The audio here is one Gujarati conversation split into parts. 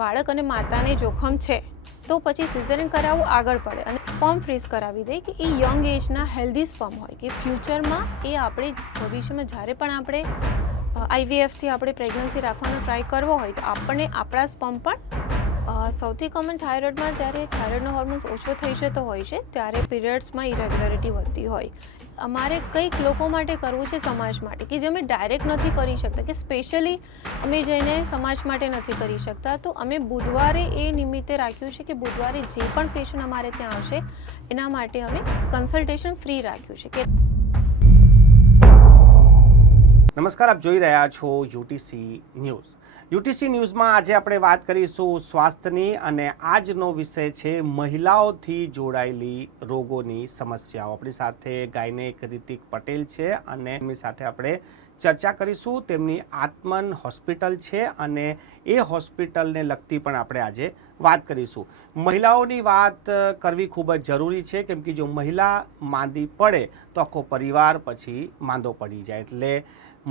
બાળક અને માતાને જોખમ છે તો પછી સિઝેરિયન કરાવવું આગળ પડે અને સ્પર્મ ફ્રીઝ કરાવી દે કે એ યંગ એજના હેલ્ધી સ્પર્મ હોય કે ફ્યુચરમાં એ આપણે ભવિષ્યમાં જ્યારે પણ આપણે આઈવીએફથી આપણે પ્રેગ્નન્સી રાખવાનો ટ્રાય કરવો હોય તો આપણને આપણા સ્પર્મ પણ સૌથી કોમન થાઇરોઇડમાં જ્યારે થાઇરોઇડનો હોર્મોન્સ ઓછો થઈ જતો હોય છે ત્યારે પીરિયડ્સમાં ઇરેગ્યુલરિટી વધતી હોય. અમારે કંઈક લોકો માટે કરવું છે સમાજ માટે કે જે અમે ડાયરેક્ટ નથી કરી શકતા કે સ્પેશિયલી અમે જઈને સમાજ માટે નથી કરી શકતા તો અમે બુધવારે એ નિમિત્તે રાખ્યું છે કે બુધવારે જે પણ પેશન્ટ અમારે ત્યાં આવશે એના માટે અમે કન્સલ્ટેશન ફ્રી રાખ્યું છે. કે નમસ્કાર, આપ જોઈ રહ્યા છો યુટીસી ન્યૂઝ. યુટીસી ન્યૂઝમાં આજે આપણે વાત કરીશું સ્વાસ્થ્યની અને આજનો વિષય છે મહિલાઓથી જોડાયેલી રોગોની સમસ્યાઓ. આપણી સાથે ગાયનેક રિતિક પટેલ છે અને એમની સાથે આપણે ચર્ચા કરીશું. તેમની આત્મન હોસ્પિટલ છે અને એ હોસ્પિટલને લગતી પણ આપણે આજે વાત કરીશું. મહિલાઓની વાત કરવી ખૂબ જ જરૂરી છે કેમ કે જો મહિલા માંદી પડે તો આખો પરિવાર પછી માંદો પડી જાય, એટલે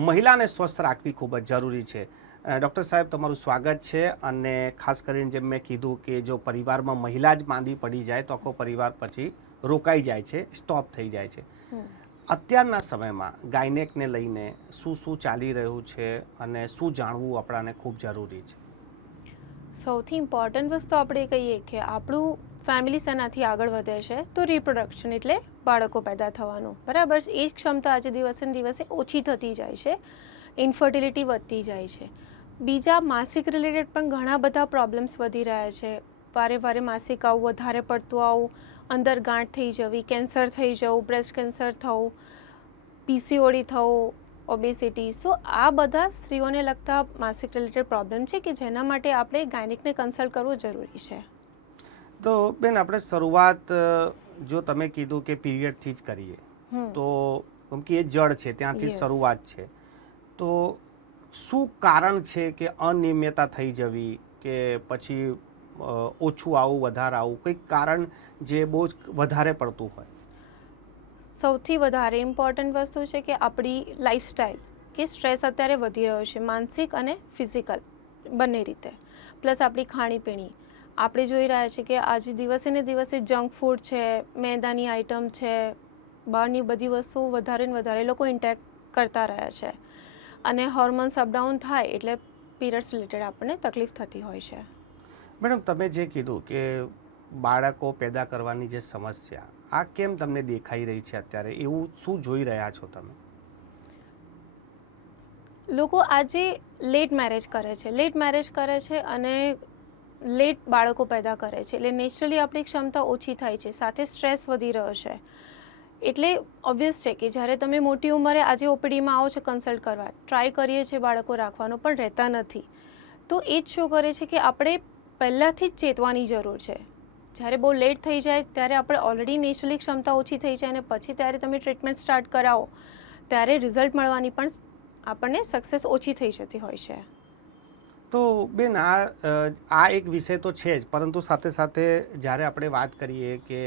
મહિલાને સ્વસ્થ રાખવી ખૂબ જ જરૂરી છે. ડૉક્ટર સાહેબ, તમારું સ્વાગત છે. અને ખાસ કરીને જેમ મેં કીધું કે જો પરિવારમાં મહિલા જ માંદી પડી જાય તો આખો પરિવાર પછી રોકાઈ જાય છે, સ્ટોપ થઈ જાય છે. અત્યારના સમયમાં ગાયનેકને લઈને શું ચાલી રહ્યું છે અને શું જાણવું આપણાને ખૂબ જરૂરી છે? સૌથી ઇમ્પોર્ટન્ટ વસ્તુ આપણે કહીએ કે આપણું ફેમિલી શેનાથી આગળ વધે છે તો રિપ્રોડક્શન એટલે બાળકો પેદા થવાનું, બરાબર. એ જ ક્ષમતા આજે દિવસે ને દિવસે ઓછી થતી જાય છે, ઇન્ફર્ટિલિટી વધતી જાય છે. બીજા માસિક રિલેટેડ પણ ઘણા બધા પ્રોબ્લેમ્સ વધી રહ્યા છે. વારે માસિક આવું, વધારે પડતું આવું, અંદર ગાંઠ થઈ જવી, કેન્સર થઈ જવું, બ્રેસ્ટ કેન્સર થવું, પીસીઓડી થવું, ઓબેસિટી. સો આ બધા સ્ત્રીઓને લગતા માસિક રિલેટેડ પ્રોબ્લેમ છે કે જેના માટે આપણે ગાયનિકને કન્સલ્ટ કરવું જરૂરી છે. તો બેન, આપણે શરૂઆત જો તમે કીધું કે પીરિયડથી જ કરીએ તો કેમ કે એ જડ છે ત્યાંથી શરૂઆત છે, તો શું કારણ છે કે અનિયમિતતા થઈ જવી કે પછી ઓછું આવું વધારે આવું, કંઈક કારણ જે બહુ જ વધારે પડતું હોય? સૌથી વધારે ઇમ્પોર્ટન્ટ વસ્તુ છે કે આપણી લાઈફસ્ટાઈલ કે સ્ટ્રેસ અત્યારે વધી રહ્યો છે, માનસિક અને ફિઝિકલ બંને રીતે. પ્લસ આપણી ખાણીપીણી આપણે જોઈ રહ્યા છીએ કે આજે દિવસે ને દિવસે જંક ફૂડ છે, મેદાની આઇટમ છે, બહારની બધી વસ્તુઓ વધારે ને વધારે લોકો ઇન્ટેક કરતા રહ્યા છે અને હોર્મોન્સ અપડાઉન થાય એટલે પીરિયડ્સ રિલેટેડ આપણને તકલીફ થતી હોય છે. મેડમ, તમે જે કીધું કે બાળકો પેદા કરવાની જે સમસ્યા આ કેમ તમને દેખાઈ રહી છે અત્યારે, એવું શું જોઈ રહ્યા છો તમે? લોકો આજે લેટ મેરેજ કરે છે અને લેટ બાળકો પેદા કરે છે એટલે નેચરલી આપણી ક્ષમતા ઓછી થાય છે, સાથે સ્ટ્રેસ વધી રહ્યો છે. એટલે ઓબ્વિયસ છે કે જ્યારે તમે મોટી ઉંમરે આજે ઓપીડીમાં આવો છો કન્સલ્ટ કરવા, ટ્રાય કરીએ છીએ બાળકો રાખવાનો પણ રહેતા નથી, તો એ જ શો કરે છે કે આપણે પહેલાંથી જ ચેતવાની જરૂર છે. જ્યારે બહુ લેટ થઈ જાય ત્યારે આપણે ઓલરેડી નેચરલી ક્ષમતા ઓછી થઈ જાય અને પછી ત્યારે તમે ટ્રીટમેન્ટ સ્ટાર્ટ કરાવો ત્યારે રિઝલ્ટ મળવાની પણ આપણને સક્સેસ ઓછી થઈ જતી હોય છે. તો બેન, આ એક વિષય તો છે જ, પરંતુ સાથે સાથે જ્યારે આપણે વાત કરીએ કે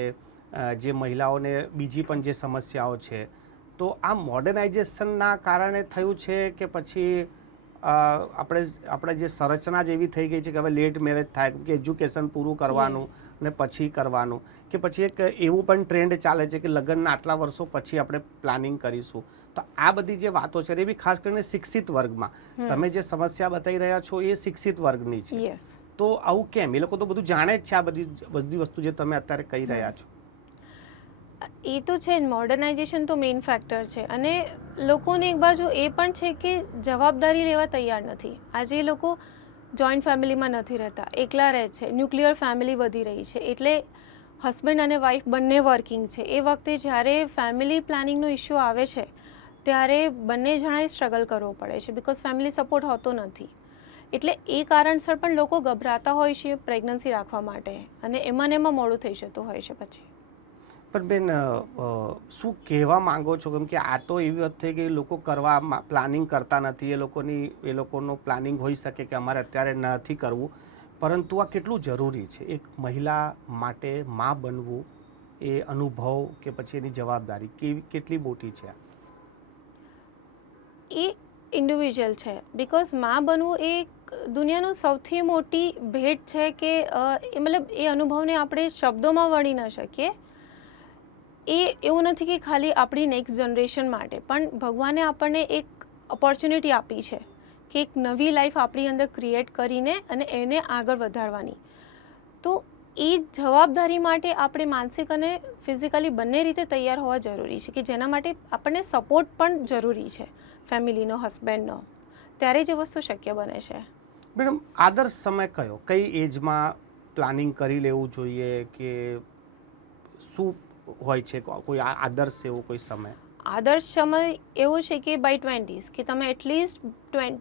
જે મહિલાઓને બીજી પણ જે સમસ્યાઓ છે તો આ મોડર્નાઇઝેશનના કારણે થયું છે કે પછી આપણે જે સંરચના જ એવી થઈ ગઈ છે કે હવે લેટ મેરેજ થાય કે એજ્યુકેશન પૂરું કરવાનું અને પછી કરવાનું, કે પછી એક એવું પણ ટ્રેન્ડ ચાલે છે કે લગ્નના આટલા વર્ષો પછી આપણે પ્લાનિંગ કરીશું. તો આ બધી જે વાતો છે એ બી ખાસ કરીને શિક્ષિત વર્ગમાં, તમે જે સમસ્યા બતાવી રહ્યા છો એ શિક્ષિત વર્ગની છે. તો આવું કેમ? એ લોકો તો બધું જાણે જ છે આ બધી વસ્તુ જે તમે અત્યારે કહી રહ્યા છો. એ તો છે જ, મોડર્નાઇઝેશન તો મેઇન ફેક્ટર છે અને લોકોને એક બાજુ એ પણ છે કે જવાબદારી લેવા તૈયાર નથી. આજે એ લોકો જોઈન્ટ ફેમિલીમાં નથી રહેતા, એકલા રહે છે, ન્યુક્લિયર ફેમિલી વધી રહી છે એટલે હસબન્ડ અને વાઈફ બંને વર્કિંગ છે. એ વખતે જ્યારે ફેમિલી પ્લાનિંગનો ઇસ્યુ આવે છે ત્યારે બંને જણાએ સ્ટ્રગલ કરવો પડે છે બિકોઝ ફેમિલી સપોર્ટ હોતો નથી. એટલે એ કારણસર પણ લોકો ગભરાતા હોય છે પ્રેગ્નન્સી રાખવા માટે અને એમાં ને એમાં મોડું થઈ જતું હોય છે પછી. પણ બેન, શું કહેવા માંગો છો? કેમ કે આ તો એવી વાત થઈ ગઈ, લોકો પ્લાનિંગ કરતા નથી. એ લોકોનું પ્લાનિંગ હોઈ શકે કે અમારે અત્યારે નથી કરવું, પરંતુ આ કેટલું જરૂરી છે એક મહિલા માટે? મા બનવું એ અનુભવ કે પછી એની જવાબદારી કેટલી મોટી છે? એ ઇન્ડિવિજ્યુઅલ છે. બિકોઝ માં બનવું એ દુનિયાનું સૌથી મોટી ભેટ છે કે મતલબ એ અનુભવને આપણે શબ્દોમાં વર્ણી ન શકીએ. એ એવું નથી કે ખાલી આપણી નેક્સ્ટ જનરેશન માટે, પણ ભગવાને આપણને એક ઓપોર્ચ્યુનિટી આપી છે કે એક નવી લાઈફ આપણી અંદર ક્રિએટ કરીને અને એને આગળ વધારવાની. તો એ જવાબદારી માટે આપણે માનસિક અને ફિઝિકલી બંને રીતે તૈયાર હોવા જરૂરી છે, કે જેના માટે આપણને સપોર્ટ પણ જરૂરી છે, ફેમિલીનો, હસબન્ડનો. ત્યારે જે વસ્તુ શક્ય બને છે. મેડમ, આદર્શ સમય કયો? કઈ એજમાં પ્લાનિંગ કરી લેવું જોઈએ કે શું હોય છે કોઈ આદર્શ એવો કોઈ સમય? આદર્શ સમય એવો છે કે બાય 20s, કે તમે એટલીસ્ટ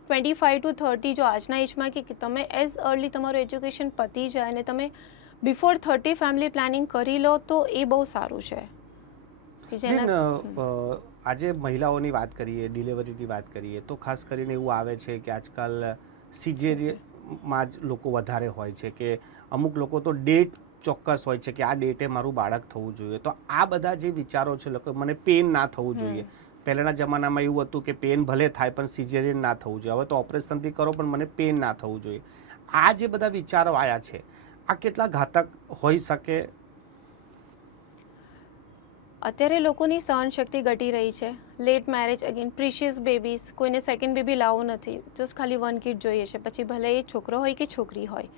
25 to 30 જો આજના એજમાં કે તમે એઝ અર્લી તમારું એજ્યુકેશન પતી જાય અને તમે બિફોર 30 ફેમિલી પ્લાનિંગ કરી લો તો એ બહુ સારું છે. આજે મહિલાઓની વાત કરીએ, ડિલિવરીની વાત કરીએ તો ખાસ કરીને એવું આવે છે કે આજકાલ સિઝેરિયનમાં જ લોકો વધારે હોય છે, કે અમુક લોકો તો ડેટ ચોક્કસ હોય છે કે આ ડેટે મારું બાળક થવું જોઈએ. તો આ બધા જે વિચારો છે, લોકો મને પેન ના થવું જોઈએ. પહેલાના જમાનામાં એવું હતું કે પેન ભલે થાય પણ સિઝેરિયન ના થવું જોઈએ. હવે તો ઓપરેશનથી કરો પણ મને પેન ના થવું જોઈએ. આ જે બધા વિચારો આવ્યા છે, આ કેટલા ઘાતક હોઈ શકે? અત્યારે લોકોની સહનશક્તિ ઘટી રહી છે. Late marriage, again precious babies, કોઈને સેકન્ડ બેબી લાવવું નથી, જસ્ટ ખાલી 1 કિડ જોઈએ છે, પછી ભલે એ છોકરો હોય કે છોકરી હોય.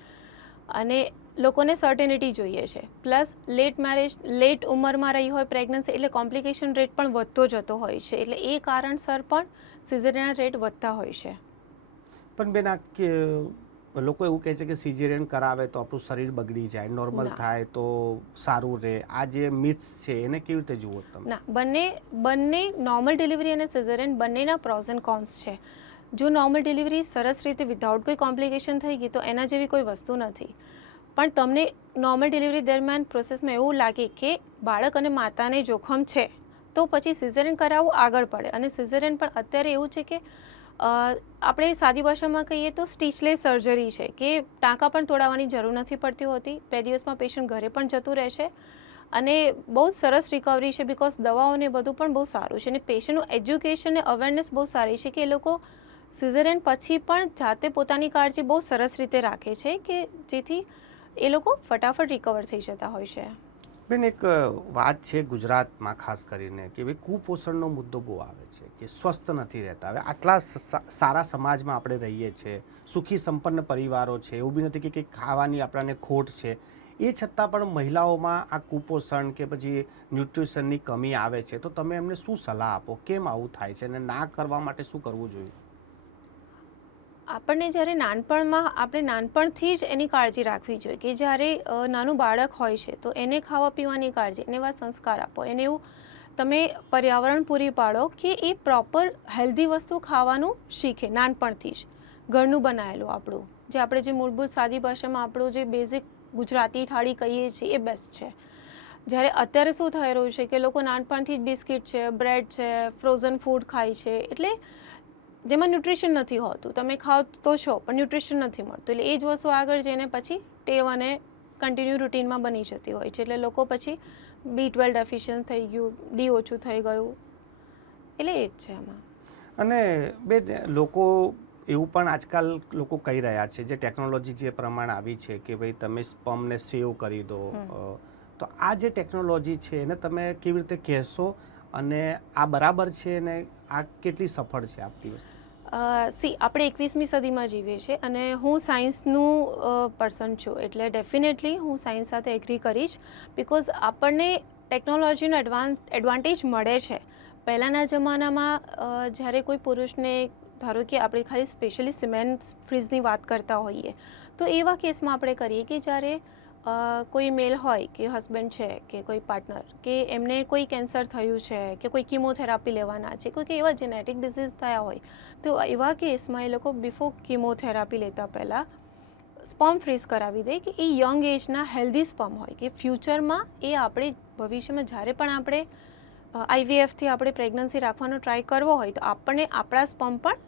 અને લોકોને સર્ટેનિટી જોઈએ છે. પ્લસ લેટ મેરેજ, લેટ ઉંમરમાં રહી હોય પ્રેગ્નન્સી, એટલે કોમ્પ્લિકેશન રેટ પણ વધતો જતો હોય છે. એટલે એ કારણસર પણ સિઝેરિયન રેટ વધતા હોય છે. પણ બેન, લોકો એવું કહે છે કે સિઝેરિયન કરાવે તો આપણું શરીર બગડી જાય, નોર્મલ થાય તો સારું રહે. આ જે મિથ્સ છે એને કેવી રીતે જુઓ તમે? ના, બંને નોર્મલ ડિલિવરી અને સિઝેરિયન બંનેના પ્રોઝ એન્ડ કોન્સ છે. જો નોર્મલ ડિલિવરી સરસ રીતે વિધાઉટ કોઈ કોમ્પ્લિકેશન થઈ ગઈ તો એના જેવી કોઈ વસ્તુ નથી. પણ તમને નોર્મલ ડિલિવરી દરમિયાન પ્રોસેસમાં એવું લાગે કે બાળક અને માતાને જોખમ છે તો પછી સિઝેરિયન કરાવવું આગળ પડે. અને સિઝેરિયન પણ અત્યારે એવું છે કે આપણે સાદી ભાષામાં કહીએ તો સ્ટીચલેસ સર્જરી છે, કે ટાંકા પણ તોડાવવાની જરૂર નથી પડતી હોતી. 2 દિવસમાં પેશન્ટ ઘરે પણ જતું રહેશે અને બહુ સરસ રિકવરી છે. બિકોઝ દવાઓને બધું પણ બહુ સારું છે અને પેશન્ટનું એજ્યુકેશન અને અવેરનેસ બહુ સારી છે કે એ લોકો સિઝેરિયન પછી પણ જાતે પોતાની કાળજી બહુ સરસ રીતે રાખે છે, કે જેથી એ લોકો ફટાફટ રિકવર થઈ જતા હોય છે. બેન, એક વાત છે ગુજરાતમાં ખાસ કરીને કે ભાઈ કુપોષણનો મુદ્દો બહુ આવે છે, કે સ્વસ્થ નથી રહેતા. હવે આટલા સારા સમાજમાં આપણે રહીએ છીએ, સુખી સંપન્ન પરિવારો છે, એવું બી નથી કે કંઈક ખાવાની આપણને ખોટ છે, એ છતાં પણ મહિલાઓમાં આ કુપોષણ કે પછી ન્યુટ્રિશનની કમી આવે છે. તો તમે એમને શું સલાહ આપો? કેમ આવું થાય છે અને ના કરવા માટે શું કરવું જોઈએ? આપણને જ્યારે આપણે નાનપણથી જ એની કાળજી રાખવી જોઈએ, કે જ્યારે નાનું બાળક હોય છે તો એને ખાવા પીવાની કાળજી, એને એવા સંસ્કાર આપો, એને એવું તમે પર્યાવરણ પૂરી પાડો કે એ પ્રોપર હેલ્ધી વસ્તુ ખાવાનું શીખે નાનપણથી જ. ઘરનું બનાવેલું આપણું, આપણે જે મૂળભૂત સાદી ભાષામાં આપણું જે બેઝિક ગુજરાતી થાળી કહીએ છીએ એ બેસ્ટ છે. જ્યારે અત્યારે શું થઈ રહ્યું છે કે લોકો નાનપણથી જ બિસ્કિટ છે, બ્રેડ છે, ફ્રોઝન ફૂડ ખાય છે, એટલે જેમાં ન્યુટ્રિશન નથી હોતું. તમે ખાઓ તો છો પણ ન્યુટ્રિશન નથી મળતું. એટલે એ જ વસ્તુ આગળ જઈને પછી ટેવ અને કન્ટિન્યુ રૂટીનમાં બની જતી હોય છે. એટલે લોકો પછી B12 ડેફિશિયન્ટ થઈ ગયું, ડી ઓછું થઈ ગયું, એટલે એ જ છે એમાં. અને બે લોકો એવું પણ આજકાલ લોકો કહી રહ્યા છે, જે ટેકનોલોજી જે પ્રમાણે આવી છે કે ભાઈ તમે સ્પર્મને સેવ કરી દો. તો આ જે ટેકનોલોજી છે એને તમે કેવી રીતે કહેશો અને આ બરાબર છે અને આ કેટલી સફળ છે આપતી વસ્તુ? આપણે 21મી સદીમાં જીવીએ છીએ અને હું સાયન્સનું પર્સન છું, એટલે ડેફિનેટલી હું સાયન્સ સાથે એગ્રી કરીશ. બિકોઝ આપણને ટેકનોલોજીનો એડવાન્ટેજ મળે છે. પહેલાંના જમાનામાં જ્યારે કોઈ પુરુષને, ધારો કે આપણે ખાલી સ્પેશિયલી સિમેન્ટ ફ્રીઝની વાત કરતા હોઈએ તો એવા કેસમાં આપણે કરીએ કે જ્યારે કોઈ મેલ હોય કે હસબન્ડ છે કે કોઈ પાર્ટનર, કે એમને કોઈ કેન્સર થયું છે કે કોઈ કિમોથેરાપી લેવાના છે, કોઈ એવા જેનેટિક ડિઝીઝ થયા હોય, તો એવા કેસમાં એ લોકો બિફોર કિમોથેરાપી લેતા પહેલાં સ્પર્મ ફ્રીઝ કરાવી દે કે એ યંગ એજના હેલ્ધી સ્પર્મ હોય, કે ફ્યુચરમાં એ આપણે ભવિષ્યમાં જ્યારે પણ આપણે IVFથી આપણે પ્રેગ્નન્સી રાખવાનો ટ્રાય કરવો હોય તો આપણને આપણા સ્પર્મ પણ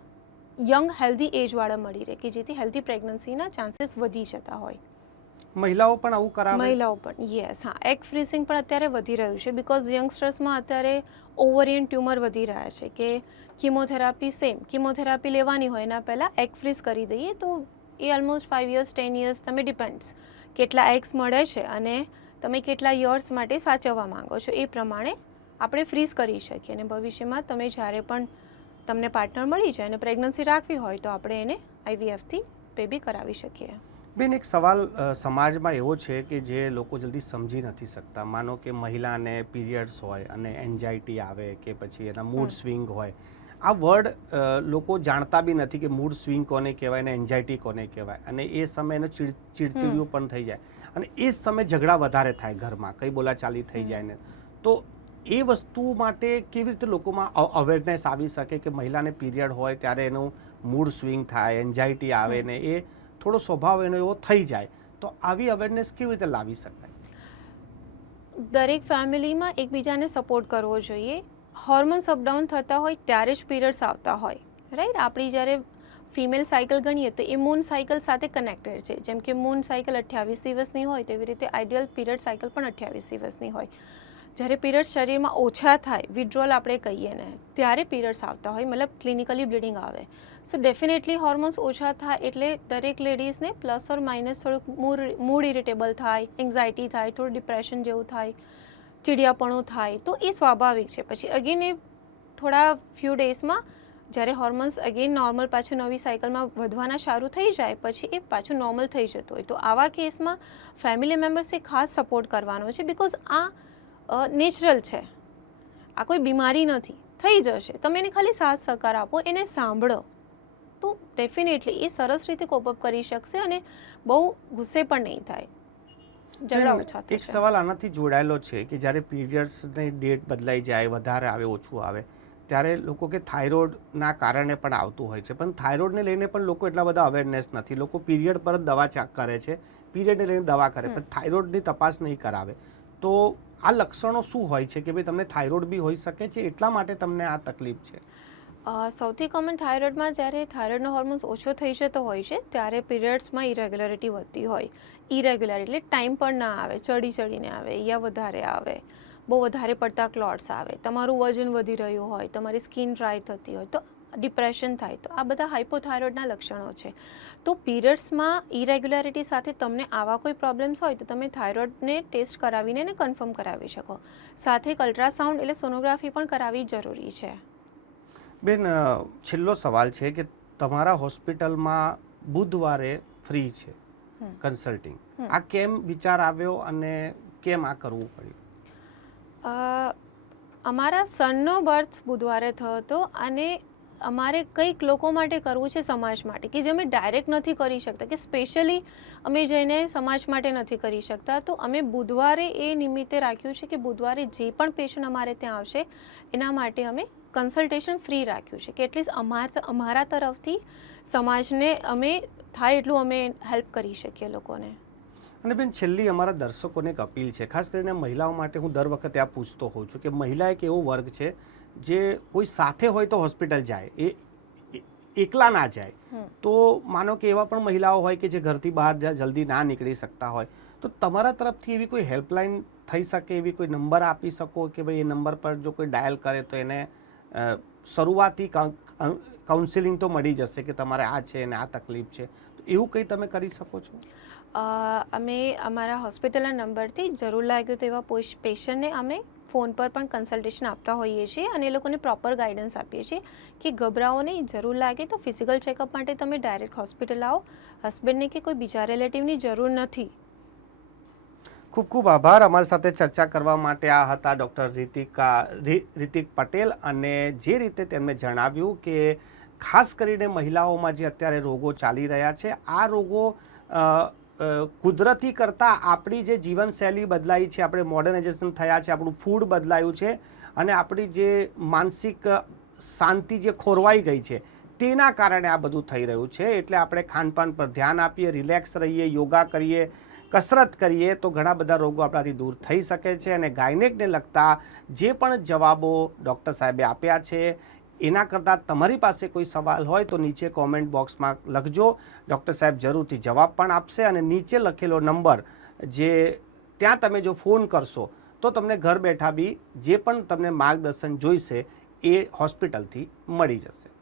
યંગ હેલ્ધી એજવાળા મળી રહે, કે જેથી હેલ્ધી પ્રેગ્નન્સીના ચાન્સીસ વધી જતા હોય. મહિલાઓ પણ આવું કરાવે? મહિલાઓ પણ, યસ, હા. એગ ફ્રીઝિંગ પણ અત્યારે વધી રહ્યું છે બિકોઝ યંગસ્ટર્સમાં અત્યારે ઓવરિયન ટ્યુમર વધી રહ્યા છે કે કીમોથેરાપી લેવાની હોય એના પહેલાં એગ ફ્રીઝ કરી દઈએ તો એ ઓલમોસ્ટ 5 years 10 years તમે ડિપેન્ડ્સ કેટલા એગ્સ મળે છે અને તમે કેટલા યર્સ માટે સાચવવા માંગો છો એ પ્રમાણે આપણે ફ્રીઝ કરી શકીએ અને ભવિષ્યમાં તમે જ્યારે પણ તમને પાર્ટનર મળી જાય અને પ્રેગ્નન્સી રાખવી હોય તો આપણે એને IVFથી બેબી કરાવી શકીએ. બેન, એક સવાલ સમાજમાં એવો છે કે જે લોકો જલ્દી સમજી નથી શકતા. માનો કે મહિલાને પીરિયડ્સ હોય અને એન્ઝાયટી આવે કે પછી એના મૂડ સ્વિંગ હોય. આ વર્ડ લોકો જાણતા બી નથી કે મૂડ સ્વિંગ કોને કહેવાય ને એન્ઝાયટી કોને કહેવાય, અને એ સમયે એનો ચીડચીડિયું પણ થઈ જાય અને એ જ સમયે ઝઘડા વધારે થાય ઘરમાં, કઈ બોલાચાલી થઈ જાય ને. તો એ વસ્તુ માટે કેવી રીતે લોકોમાં અવેરનેસ આવી શકે કે મહિલાને પીરિયડ હોય ત્યારે એનું મૂડ સ્વિંગ થાય, એન્ઝાયટી આવે ને એ થોડો સ્વભાવ એનો એવો થઈ જાય, તો આવી અવેરનેસ કેવી રીતે લાવી શકાય? દરેક ફેમિલીમાં એકબીજાને સપોર્ટ કરવો જોઈએ. હોર્મોન્સ અપડાઉન થતા હોય ત્યારે જ પીરિયડ્સ આવતા હોય, રાઈટ? આપણી જ્યારે ફિમેલ સાયકલ ગણીએ તો એ મૂન સાયકલ સાથે કનેક્ટેડ છે. જેમ કે મૂન સાયકલ 28 દિવસની હોય તેવી રીતે આઈડિયલ પીરિયડ સાયકલ પણ 28 દિવસની હોય. જ્યારે પીરિયડ્સ શરીરમાં ઓછા થાય, વિડ્રોલ આપણે કહીએ ને, ત્યારે પીરિયડ્સ આવતા હોય, મતલબ ક્લિનિકલી બ્લીડિંગ આવે. સો ડેફિનેટલી હોર્મોન્સ ઓછા થાય એટલે દરેક લેડીઝને પ્લસ ઓર માઇનસ થોડુંક મૂડ ઇરિટેબલ થાય, એન્ઝાયટી થાય, થોડું ડિપ્રેશન જેવું થાય, ચીડિયાપણું થાય, તો એ સ્વાભાવિક છે. પછી અગેન એ થોડા ફ્યુ ડેઝમાં જ્યારે હોર્મોન્સ અગેન નોર્મલ પાછું નવી સાયકલમાં વધવાના સારું થઈ જાય પછી એ પાછું નોર્મલ થઈ જતું હોય. તો આવા કેસમાં ફેમિલી મેમ્બર્સે ખાસ સપોર્ટ કરવાનો છે બિકોઝ આ નેચરલ છે, આ કોઈ બીમારી નથી, થઈ જશે. તમે એને ખાલી સાથ સહકાર આપો, એને સાંભળો તો ડેફિનેટલી એ સરસ રીતે કોપઅપ કરી શકશે અને બહુ ગુસ્સે પણ નહીં થાય, ઝઘડા ઓછા થશે. એક સવાલ આનાથી જોડાયેલો છે કે જ્યારે પીરિયડ્સની ડેટ બદલાઈ જાય, વધારે આવે ઓછું આવે, ત્યારે લોકો કે થાઇરોઇડના કારણે પણ આવતું હોય છે, પણ થાઇરોઇડને લઈને પણ લોકો એટલા બધા અવેરનેસ નથી. લોકો પીરિયડ પર જ દવા કરે છે, પીરિયડને લઈને દવા કરે, પણ થાઇરોઇડની તપાસ નહીં કરાવે. તો આ લક્ષણો શું હોય છે કે ભાઈ તમને થાઇરોઇડ બી હોઈ શકે છે, એટલા માટે તમને આ તકલીફ છે? સૌથી કોમન થાઇરોઇડમાં જ્યારે થાઇરોઇડનો હોર્મોન્સ ઓછો થઈ જતો હોય છે ત્યારે પીરિયડ્સમાં ઇરેગ્યુલરિટી વધતી હોય. ઇરેગ્યુલર એટલે ટાઈમ પણ ના આવે, ચડીને આવે યા વધારે આવે, બહુ વધારે પડતા ક્લોટ્સ આવે, તમારું વજન વધી રહ્યું હોય, તમારી સ્કિન ડ્રાય થતી હોય, તો ડિપ્રેશન થાય. તો આ બધા હાઇપોથાઇરોઇડના લક્ષણો છે. તો પીરિયડ્સમાં ઇરેગ્યુલરિટી સાથે તમને આવા કોઈ પ્રોબ્લેમ્સ હોય તો તમે થાઇરોઇડને ટેસ્ટ કરાવીને એને કન્ફર્મ કરાવી શકો. સાથે એક અલ્ટ્રાસાઉન્ડ એટલે સોનોગ્રાફી પણ કરાવવી જરૂરી છે. બેન, છેલ્લો સવાલ છે કે તમારા હોસ્પિટલમાં બુધવારે ફ્રી છે કન્સલ્ટિંગ. આ કેમ વિચાર આવ્યો અને કેમ આ કરવું પડ્યું? અમારા સનનો બર્થ બુધવારે થયો હતો અને અમારે કંઈક લોકો માટે કરવું છે, સમાજ માટે, કે જે અમે ડાયરેક્ટ નથી કરી શકતા, કે સ્પેશિયલી અમે જઈને સમાજ માટે નથી કરી શકતા. તો અમે બુધવારે એ નિમિત્તે રાખ્યું છે કે બુધવારે જે પણ પેશન્ટ અમારે ત્યાં આવશે એના માટે અમે કન્સલ્ટેશન ફ્રી રાખ્યું છે કે એટલીસ્ટ અમારા તરફથી સમાજને અમે થાય એટલું અમે હેલ્પ કરી શકીએ લોકોને. અને બેન, છેલ્લી અમારા દર્શકોને એક અપીલ છે, ખાસ કરીને મહિલાઓ માટે. હું દર વખતે આ પૂછતો હોઉં છું કે મહિલા એક એવો વર્ગ છે જે કોઈ સાથે હોય તો હોસ્પિટલ જાય, એ એકલા ના જાય. તો માનો કે એવા પણ મહિલાઓ હોય કે જે ઘરથી બહાર જલ્દી ના નીકળી શકતા હોય, તો તમારા તરફથી એવી કોઈ હેલ્પલાઇન થઈ શકે, એવી કોઈ નંબર આપી શકો કે ભાઈ એ નંબર પર જો કોઈ ડાયલ કરે તો એને શરૂઆતી કાઉન્સિલિંગ તો મળી જશે કે તમારે આ છે અને આ તકલીફ છે, તો એવું કંઈ તમે કરી શકો છો? અમે અમારા હોસ્પિટલના નંબરથી જરૂર લાગ્યું તો એવા પેશન્ટને અમે ફોન પર પણ કન્સલ્ટેશન આપતા હોઈએ છીએ અને એ લોકોને પ્રોપર ગાઈડન્સ આપીએ છીએ કે ગભરાઓ નહીં, જરૂર લાગે તો ફિઝિકલ ચેકઅપ માટે તમે ડાયરેક્ટ હોસ્પિટલ આવો, હસબન્ડને કે કોઈ બીજા રિલેટિવની જરૂર નથી. ખૂબ ખૂબ આભાર. અમારી સાથે ચર્ચા કરવા માટે આ હતા ડૉક્ટર રિતિક પટેલ, અને જે રીતે તેમણે જણાવ્યું કે ખાસ કરીને મહિલાઓમાં જે અત્યારે રોગો ચાલી રહ્યા છે, આ રોગો કુદરતી કરતાં આપણી જે જીવનશૈલી બદલાઈ છે, આપણે મોડર્નાઇઝેશન થયા છે, આપણું ફૂડ બદલાયું છે અને આપણી જે માનસિક શાંતિ જે ખોરવાઈ ગઈ છે તેના કારણે આ બધું થઈ રહ્યું છે. એટલે આપણે ખાનપાન પર ધ્યાન આપીએ, રિલેક્સ રહીએ, યોગા કરીએ, કસરત કરીએ તો ઘણા બધા રોગો આપણાથી દૂર થઈ શકે છે. અને ગાયનેકને લગતા જે પણ જવાબો ડૉક્ટર સાહેબે આપ્યા છે એના કરતાં તમારી પાસે કોઈ સવાલ હોય તો નીચે કોમેન્ટ બોક્સમાં લખજો. ડૉક્ટર સાહેબ જરૂરથી જવાબ પણ આપશે. અને નીચે લખેલો નંબર જે ત્યાં તમે જો ફોન કરશો તો તમને ઘર બેઠા બી જે પણ તમને માર્ગદર્શન જોઈશે એ હોસ્પિટલથી મળી જશે.